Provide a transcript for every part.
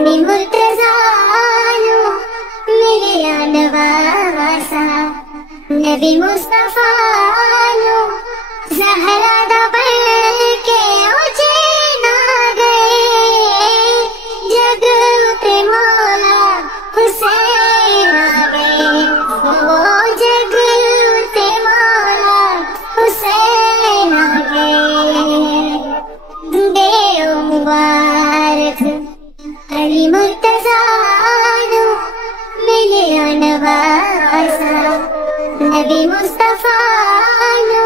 गनी मुर्तज़ानु मेरे नवासा नबी मुस्तफानु ज़हरा दा बल के उचे ना गए जग उते मौला हुसैन आ गए वो जग उते मौला हुसैन आ गए देव मुबारक अली मुर्तज़ानु मिले नवासा नबी मुस्तफानु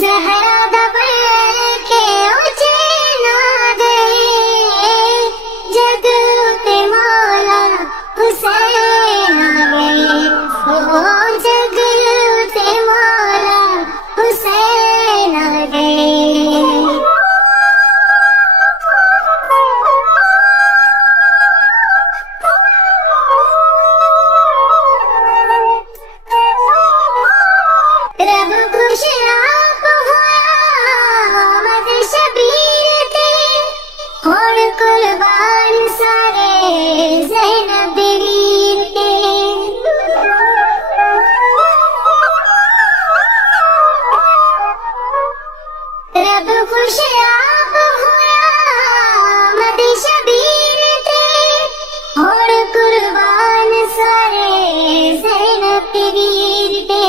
ज़हरा दा बल के उचे ना गए जग उते मौला हुसैन आ गए वो जग उते मौला हुसैन आ गए। रब खुश आप हुआ मद शबीर ते होड़ कुर्बान सारे ज़ैनब वीर ते रब खुश आप हुआ मद शबीर ते होड़ कुर्बान सारे ज़ैनब वीर ते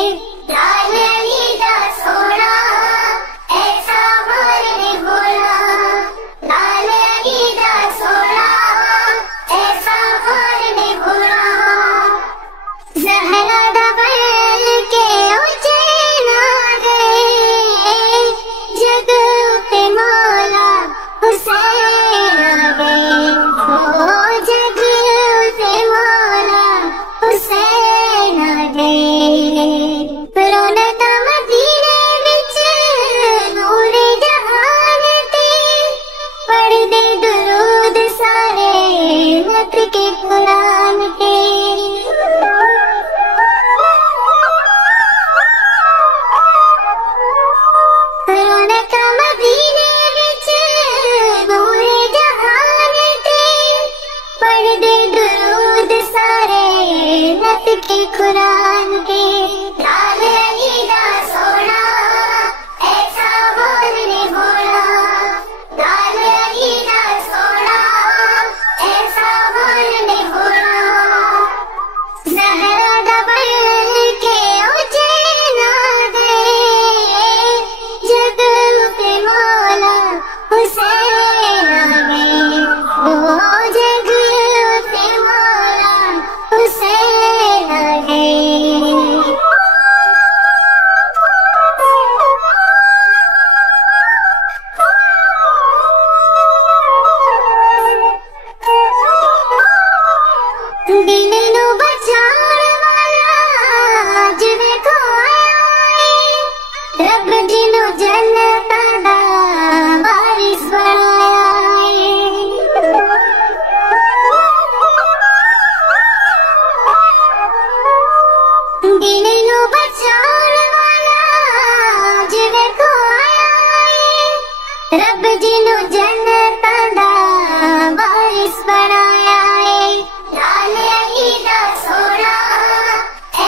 कुरान के लाल अली दा सोना ऐसा बोलने बोला लाल अली दा सोना ऐसा बोलने बोला ज़हरा दा बल के उचे ना गए जग उते मौला हुसैन आ गए वो जग उते मौला हुसैन आ गए। दिल नू बचाने वाला जिवे को आया रब जिनू जन्नत दा वारिस बनाया दिल नू बचाने वाला जिवे को आया रब जिनू जन्नत दा वारिस बनाया लाल अली दा सोना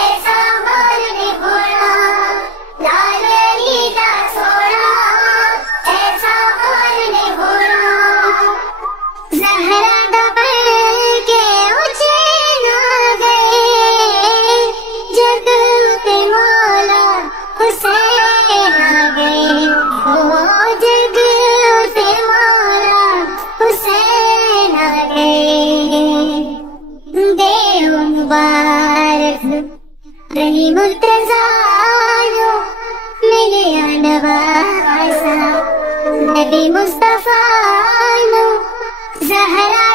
ऐसा बोलने बोला लाल अली दा सोना ऐसा बोलने बोला ज़हरा दा बल के उचे ना गए जग उते मौला हुसैन आ गए वो जग उते मौला हुसैन आ गए देव मुबारक रही मुर्तज़ानु मिले नवासा नबी मुस्तफानु ज़हरा